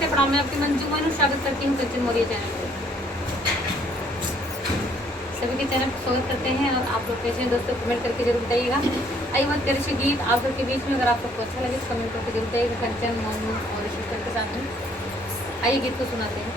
नमस्ते प्रणाम, मैं आपकी मंजू मोनू स्वागत करती हूँ सचिन मौर्य चैनल पे। सभी के चैनल पर स्वागत करते हैं और आप लोग कैसे हैं दोस्तों, कमेंट करके जरूर बताइएगा। आइए बात करें से गीत आप लोग के बीच में, अगर आप सबको अच्छा लगे तो कमेंट करके जरूर बताइएगा। कंचन मोनू और सिस्टर के साथ में आइए गीत को सुनाते हैं।